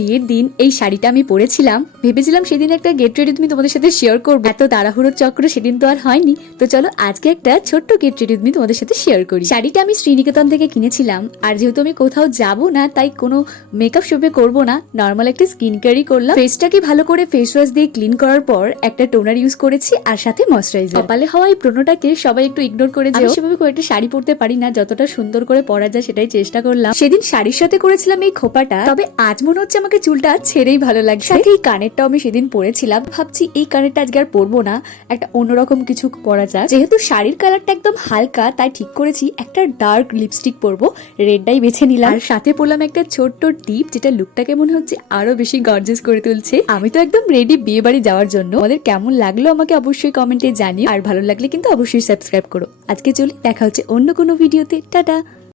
বিয়ের দিন এই শাড়িটা আমি পরেছিলাম, ভেবেছিলাম সেদিন একটা গেট রেডি তুমি তোমাদের সাথে শেয়ার করবো। এত তাড়াহুড়োর চক্র সেদিন তো আর হয়নি। তো চলো আজকে একটা ছোট্ট গেট রেডি তুমি তোমাদের সাথে শেয়ার করি। শাড়িটা আমি শ্রীনিকেতন থেকে কিনেছিলাম, আর যেহেতু আমি কোথাও যাব না তাই কোনো মেকআপ শপে করবো না, নর্মাল একটা স্কিন কেয়ারই করলাম। ফেসটাকে ভালো করে ফেস ওয়াশ দিয়ে ক্লিন করার পর একটা টোনার ইউজ করেছি আর সাথে ময়শ্চারাইজার। কপালে হওয়া এই ব্রণটাকে সবাই একটু ইগনোর করে যায়। সেভাবে করে একটা শাড়ি পরতে পারি না, যতটা সুন্দর করে পরা যায় সেটাই চেষ্টা করলাম। সেদিন শাড়ির সাথে করেছিলাম এই খোপাটা, তবে আজ মনে হচ্ছে আমাকে চুলটা ছেড়েই ভালো লাগছে। সাথে এই কানেরটাও আমি সেদিন পরেছিলাম, ভাবছি এই কানেরটা আজকে আর পরবো না, একটা অন্যরকম কিছু পরা যাক। যেহেতু শাড়ির কালারটা একদম হালকা তাই ঠিক করেছি একটা ডার্ক লিপস্টিক পরবো, রেডটাই বেছে নিলাম। আর সাথে পরলাম একটা ছোট্ট টিপ, যেটা লুকটাকে মনে হচ্ছে আরো বেশি গর্জিয়াস করে তুলছে। আমি তো একদম রেডি বিয়ে বাড়ি যাওয়ার জন্য। আমাদের কেমন লাগলো আমাকে অবশ্যই কমেন্টে জানিও, আর ভালো লাগলে কিন্তু অবশ্যই সাবস্ক্রাইব করো। আজকে চলি, দেখা হচ্ছে অন্য কোনো ভিডিওতে। টাটা।